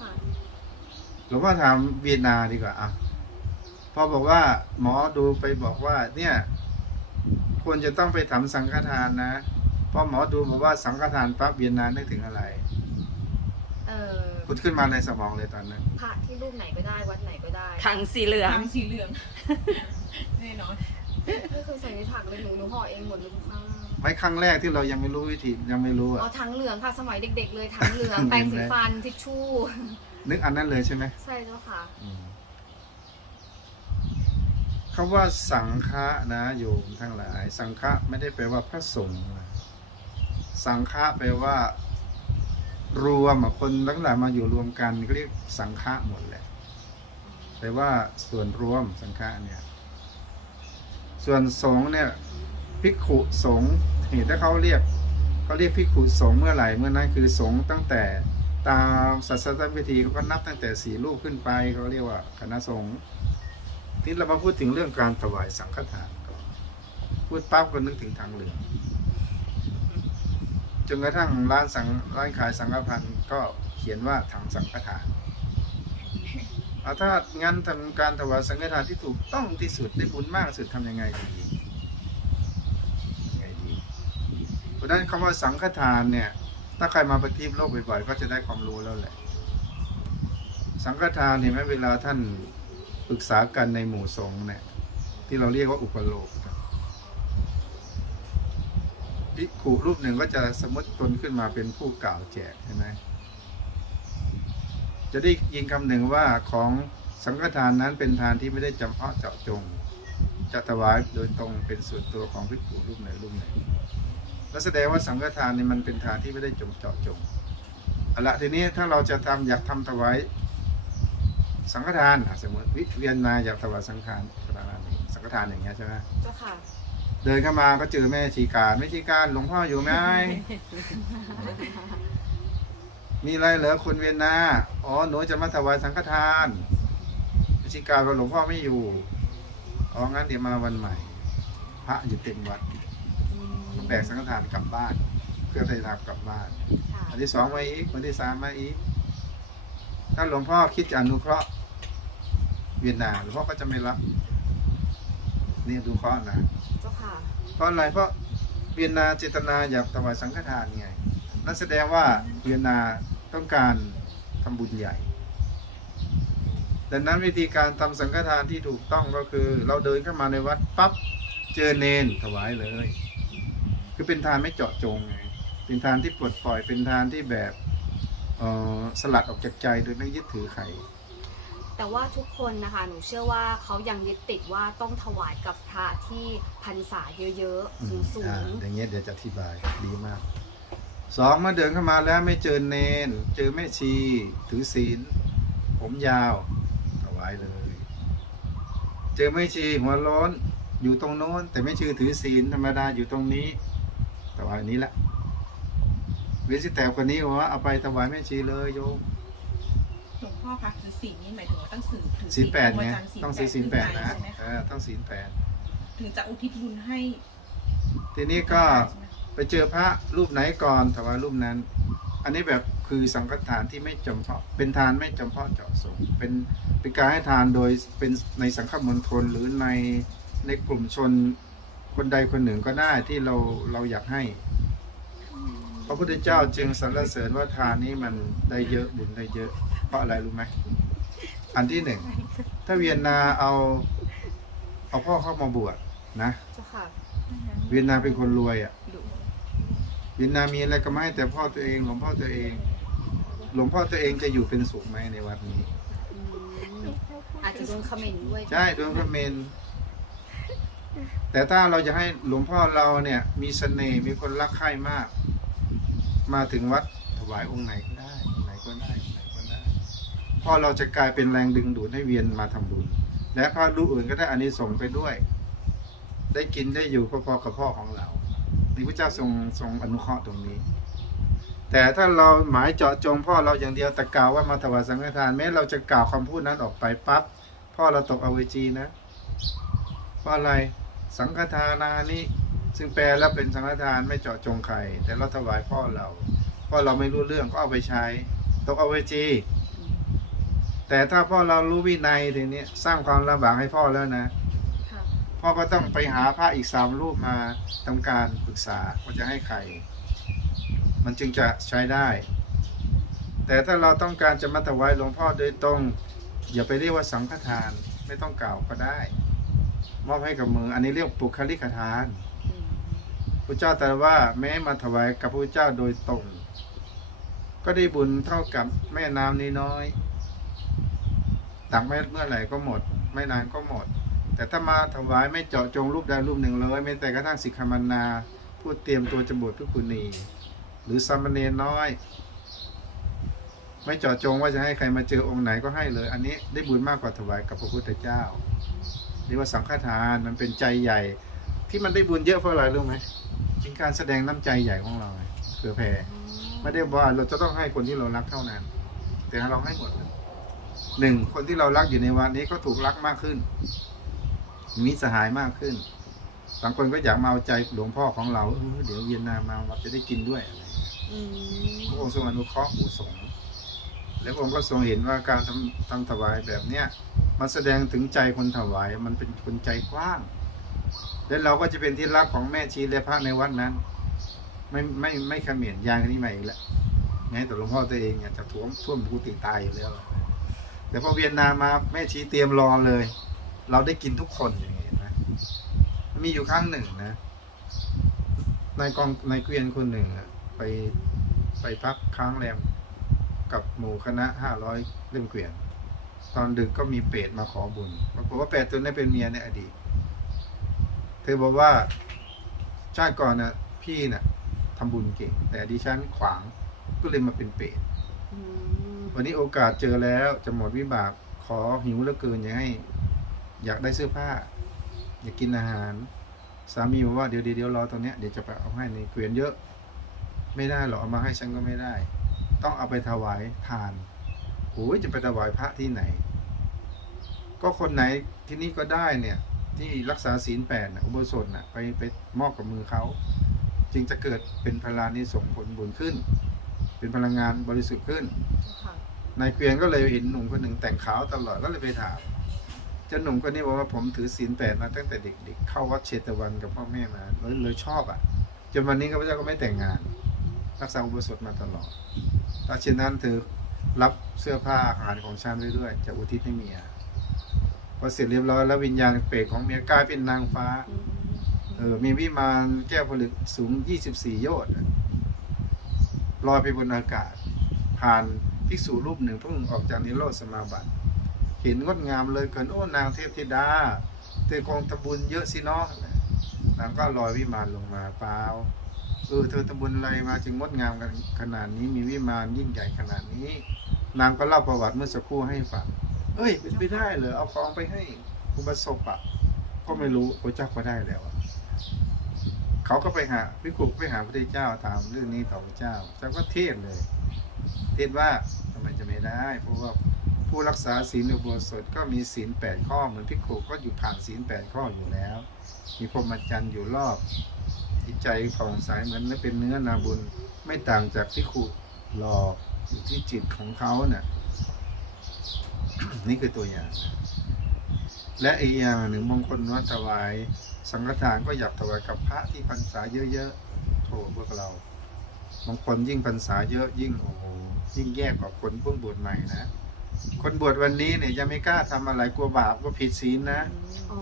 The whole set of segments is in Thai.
ค่ะ หลวงพ่อถามเวียนนาดีกว่าอะพอบอกว่า หมอดูไปบอกว่า เนี่ย ควรจะต้องไปทำสังฆทานนะพอหมอดูบอกว่าสังฆทานปั๊บเวียนนานึกถึงอะไรเออพุดขึ้นมาในสมองเลยตอนนั้น พระที่รูปไหนก็ได้วัดไหนก็ได้ถังสีเหลือง ทางสีเหลือง แน่นอน ไม่เคยใส่ในถังเลยหนูหนูห่อเองหมดเลยทุกครั้ง ไม่ครั้งแรกที่เรายังไม่รู้วิธียังไม่รู้อะเอาถังเหลืองค่ะสมัยเด็ก ๆ เลยถังเหลืองแปรงสีฟันทิชชู่นึกอันนั้นเลยใช่ไหมใช่เจ้าค่ะคำว่าสังฆะนะโยมทั้งหลาย สังฆะไม่ได้แปลว่าพระสงฆ์นะสังฆะแปลว่า รวมอะคนทั้งหลายมาอยู่รวมกันก็เรียกสังฆะหมดแหละแปลว่าส่วนรวมสังฆะเนี่ย ส่วนสงฆ์เนี่ย ภิกขุสงฆ์เหตุถ้าเขาเรียกเขาเรียกภิกขุสงฆ์เมื่อไหร่เมื่อนั้นคือสงฆ์ตั้งแต่ตามศาสนาพิธีเขาก็นับตั้งแต่สี่รูปขึ้นไปเขาเรียกว่าคณะสงฆ์ที่เรามาพูดถึงเรื่องการถวายสังฆทานก่อนพูดปั๊บก็นึกถึงทางเหลืองจนกระทั่งร้านสังร้านขายสังฆพันธ์ก็เขียนว่าถังสังฆทานเอาถ้างั้นทำการถวายสังฆทานที่ถูกต้องที่สุดได้บุญมากสุดทำยังไงดียังไงดี เพ ราะนั้นคำว่าสังฆทานเนี่ย ถ้าใครมาปฏิบัติโลกบ่อยๆก็จะได้ความรู้แล้วแหละ สังฆทานเห็นไหมเวลาท่านปรึกษากันในหมู่สงฆ์เนี่ย ที่เราเรียกว่าอุปโลกภิกขุรูปหนึ่งก็จะสมมติตนขึ้นมาเป็นผู้กล่าวแจกใช่ไหมจะได้ยินคำหนึ่งว่าของสังฆทานนั้นเป็นทานที่ไม่ได้จำเพาะเจาะจงจะถวายโดยตรงเป็นส่วนตัวของภิกขุรูปไหนรูปไหน และแสดงว่าสังฆทานนี่มันเป็นทานที่ไม่ได้จงเจาะจงเอาละทีนี้ถ้าเราจะทำอยากทำถวายสังฆทานอะสมมติวิเวียนมาอยากถวายสังฆทานสังฆทานอย่างเงี้ยใช่ไหมเจ้าค่ะเดินเข้ามาก็เจอแม่ชีการแม่ชีการหลวงพ่ออยู่ไหมมีอะไรเหรอคุณเวียนนาอ๋อหนูจะมาถวายสังฆทานแม่ชีการว่าหลวงพ่อไม่อยู่อ๋องั้นเดี๋ยวมาวันใหม่ พระอยู่เต็มวัด แบกสังฆทานกลับบ้านเพื่อไปทำกลับบ้านค่ะวันที่สองมาอีกวันที่สามมาอีก ถ้าหลวงพ่อคิดจะอนุเคราะห์เวียนนาหลวงพ่อก็จะไม่รับนี่อนุเคราะห์นะเจ้าค่ะเพราะอะไรเพราะเวียนนาเจตนาอยากถวายสังฆทานไงนั่นแสดงว่าเวียนนาต้องการทำบุญใหญ่ดังนั้นวิธีการทำสังฆทานที่ถูกต้องก็คือ เราเดินเข้ามาในวัดปั๊บเจอเนนถวายเลย คือเป็นทานไม่เจาะจงไงเป็นทานที่ปลดปล่อยเป็นทานที่แบบเอ่อสลัดออกจากใจโดยไม่ยึดถือใครแต่ว่าทุกคนนะคะหนูเชื่อว่าเขายังยึดติดว่าต้องถวายกับพระที่พรรษาเยอะอืๆมสูอ่างอย่างเงี้ยเดี๋ยวจะอธิบายดีมากสองมาเดินเข้ามาแล้วไม่เจอเนน เจอแม่ชี ถือศีล ผมยาวถวายเลย เจอแม่ชีหัวโล้นอยู่ตรงโน้น แต่แม่ชีถือศีลธรรมดาอยู่ตรงนี้ถวายนี้ละเว้นสิแต่คนนี้บอกว่าเอาไปถวายแม่ชีเลยโยมหลวงพ่อคะถือศีลนี่หมายถึงว่าต้องสื่อถือศีลแปดพรหมไงจรรย์ต้องซื้อศีลแปดนะใช่ไหมเอคะอต้องศีลแปดถึงจะอุทิศบุญให้ ทีนี้ก็ไปเจอพระรูปไหนก่อนถวายรูปนั้น อันนี้แบบคือสังฆทานที่ไม่จำเพาะ เป็นทานไม่จำเพาะเจาะจงเป็นเป็นการให้ทานโดยเป็นในสังฆมณฑลหรือในในกลุ่มชน คนใดคนหนึ่งก็ได้ที่เราเราอยากให้ พระพุทธเจ้าจึงสรรเสริญว่าทานนี้มันได้เยอะบุญได้เยอะ เพราะอะไรรู้ไหมอันที่หนึ่งถ้าเวียนนาเอาเอาพ่อเข้ามาบวชนะเจ้าค่ะเวียนนาเป็นคนรวยอะวินนามีอะไรก็ไม่ให้แต่พ่อตัวเองหลวงพ่อตัวเอง หลวงพ่อตัวเองจะอยู่เป็นสุขไหมในวัดนี้อืมอาจจะโดนคอมเมนต์ด้วยใช่ดวงพระเมน แต่ถ้าเราจะให้หลวงพ่อเราเนี่ยมีเสน่ห์มีคนรักใคร่มาก มาถึงวัดถวายองค์ไหนก็ได้องค์ไหนก็ได้องค์ไหนก็ได้พ่อเราจะกลายเป็นแรงดึงดูดให้เวียนมาทำบุญ และพระรูปอื่นก็ได้อานิสงส์ไปด้วย ได้กินได้อยู่พอๆกับพ่อของเรานี่พระเจ้าทรงทรงอนุเคราะห์ตรงนี้ แต่ถ้าเราหมายเจาะจงพ่อเราอย่างเดียวแต่กล่าวว่ามาถวายสังฆทานแม้เราจะกล่าวคำพูดนั้นออกไปปั๊บพ่อเราตกอเวจีนะเพราะอะไร สังฆทานานี้ซึ่งแปลแล้วเป็นสังฆทานไม่เจาะจงใครแต่เราถวายพ่อเราพ่อเราไม่รู้เรื่องก็เอาไปใช้ตกอเวจีแต่ถ้าพ่อเรารู้วินัยทีนี้สร้างความลำบากให้พ่อแล้วนะค่ะพ่อก็ต้องไปหาพระอีกสามรูปมาทำการปรึกษาว่าจะให้ใคร มันจึงจะใช้ได้ แต่ถ้าเราต้องการจะมาถวายหลวงพ่อโดยตรง อย่าไปเรียกว่าสังฆทานไม่ต้องกล่าวก็ได้ มอบให้กับมือ อันนี้เรียกปุคลิกทานอืมพระเจ้าตรัสว่าแม้มาถวายกับพระเจ้าโดยตรง ก็ได้บุญเท่ากับแม่น้ำนี้น้อยตักไม่เมื่อไหร่ก็หมด ไม่นานก็หมด แต่ถ้ามาถวายไม่เจาะจงรูปใดรูปหนึ่งเลยไม่แต่กระทั่งสิกขมันนาผู้เตรียมตัวจะบวชพิคุณีหรือสามเณรน้อย ไม่เจาะจงว่าจะให้ใครมาเจอองค์ไหนก็ให้เลย อันนี้ได้บุญมากกว่าถวายกับพระพุทธเจ้า เรียกว่าสังฆทานมันเป็นใจใหญ่ ที่มันได้บุญเยอะเพราะอะไรรู้ไหมเป็นการแสดงน้ำใจใหญ่ของเราไงเผื่อแผ่ไม่ได้ว่าเราจะต้องให้คนที่เรารักเท่านั้น แต่เราให้หมดเลยหนึ่งคนที่เรารักอยู่ในวันนี้ก็ถูกรักมากขึ้น มีสหายมากขึ้นบางคนก็อยากมาเอาใจหลวงพ่อของเราเออเดี๋ยวเย็นหนามาเราจะได้กินด้วยอะไรอย่างเงี้ยอืมพระองค์ทรงอนุเคราะห์อุสงฆ์แล้วพระองค์ก็ทรงเห็นว่าการทำทำถวายแบบเนี้ย มันแสดงถึงใจคนถวาย มันเป็นคนใจกว้าง แล้วเราก็จะเป็นที่รักของแม่ชีและพระในวัดนั้น ไม่ไม่ไม่ขมียนยางนี้มาอีกแล้วแม้แต่หลวงพ่อตัวเองเนี่ยจะท่วมท่วมกุฏิตายอยู่แล้ว แต่พอเวียนนามาแม่ชีเตรียมรอเลย เราได้กินทุกคนอย่างนี้นะมีอยู่ครั้งหนึ่งนะนายกองนายเกวียนคนหนึ่งไปไปพักค้างแรมกับหมู่คณะห้าร้อยเล่มเกวียน ตอนดึกก็มีเปรตมาขอบุญปรากฏว่าเปรตตัวนี้เป็นเมียในอดีต เธอบอกว่าชาติก่อนน่ะพี่น่ะทำบุญเก่ง แต่ดิฉันขวางก็เลยมาเป็นเปรตวันนี้โอกาสเจอแล้วจะหมดวิบากขอหิวเหลือเกินอยากให้ อยากได้เสื้อผ้า อยากกินอาหาร สามีบอกว่าเดี๋ยวเดี๋ยวเดี๋ยวรอตรงเนี้ยเดี๋ยวจะไปเอาให้ในเกวียนเยอะ ไม่ได้หรอกเอามาให้ฉันก็ไม่ได้ ต้องเอาไปถวายทานโอ้ยจะไปถวายพระที่ไหน ก็คนไหนที่นี่ก็ได้เนี่ย ที่รักษาศีลแปดน่ะอุโบสถน่ะไปไปมอบกับมือเขา จึงจะเกิดเป็นพลานิส่งส์ผลบุญขึ้น เป็นพลังงานบริสุทธิ์ขึ้นค่ะนายเกวียนก็เลยเห็นหนุ่มคนหนึ่งแต่งขาวตลอดก็เลยไปถามเจ้าหนุ่มคนนี้บอกว่าผมถือศีลแปดมาตั้งแต่เด็กๆเข้าวัดเชตวันกับพ่อแม่มาเลยเลยชอบอะจนวันนี้ข้าพเจ้าก็ไม่แต่งงาน รักษาอุโบสถมาตลอดถ้าเช่นนั้นเธอรับเสื้อผ้าอาหารของฉันเรื่อยๆจะอุทิศให้เมียพ อเสร็จเรียบร้อยแล้ววิญญาณเปรตของเมียกลายเป็นนางฟ้า เออ มีวิมานแก้วผลึกสูง 24 โยชน์อะลอยไปบนอากาศ ผ่านภิกษุรูปหนึ่งเพิ่งออกจากนิโรธสมาบัติ เห็นงดงามเลยเกินโอ้นางเทพธิดาเธองทำบุญเยอะสิเนาะนางก็ลอยวิมานลงมาเปล่าเออเธอทำบุญอะไรมาจึงงดงามกันขนาดนี้มีวิมานยิ่งใหญ่ขนาดนี้ นางก็เล่าประวัติเมื่อสักครู่ให้ฟัง เอ้ยเป็นไปได้เหรอเอาของไปให้อุปสมบทก็ไม่รู้พระเจ้าก็ได้แล้วเขาก็ไปหาพิกุไปหาพระเจ้าถามเรื่องนี้ต่อพระเจ้าเจ้าก็เทศเลย เทศว่าทำไมจะไม่ได้ เพราะว่าผู้รักษาศีลอุโบสถก็มีศีลแปดข้อเหมือนพิกุก็อยู่ผ่านศีลแปดข้ออยู่แล้ว มีพรหมจรรย์อยู่รอบจิตใจผ่องใสเหมือนเป็นเนื้อนาบุญไม่ต่างจากพิกุหลอกอยู่ที่จิตของเขาเนี่ย นี่คือตัวอย่างนะและอีกอย่างหนึ่งมงคลวัดถวาย สังฆทานก็อยากถวายกับพระที่พรรษาเยอะๆโถพวกเราบางคนยิ่งพรรษาเยอะยิ่งโอ้โหยิ่งแย่กว่าคนเพิ่งบวชใหม่นะ คนบวชวันนี้เนี่ยยังไม่กล้าทำอะไรกลัวบาปกลัวผิดศีลนะอ๋อ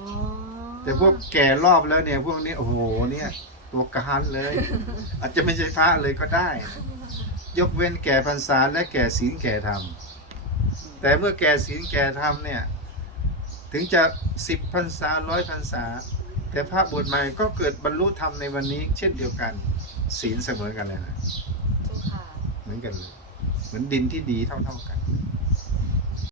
แต่พวกแก่รอบแล้วเนี่ย พวกนี้โอ้โหเนี่ย ตัวการเลย อาจจะไม่ใช่พระเลยก็ได้ ยกเว้นแก่พรรษาและแก่ศีลแก่ธรรม แต่เมื่อแก่ศีลแก่ธรรมเนี่ย ถึงจะสิบพรรษาร้อยพรรษา แต่พระบวชใหม่ก็เกิดบรรลุธรรมในวันนี้ เช่นเดียวกัน ศีลเสมอกันเลยนะเจ้าค่ะเหมือนกันเลยเหมือนดินที่ดีเท่าๆกัน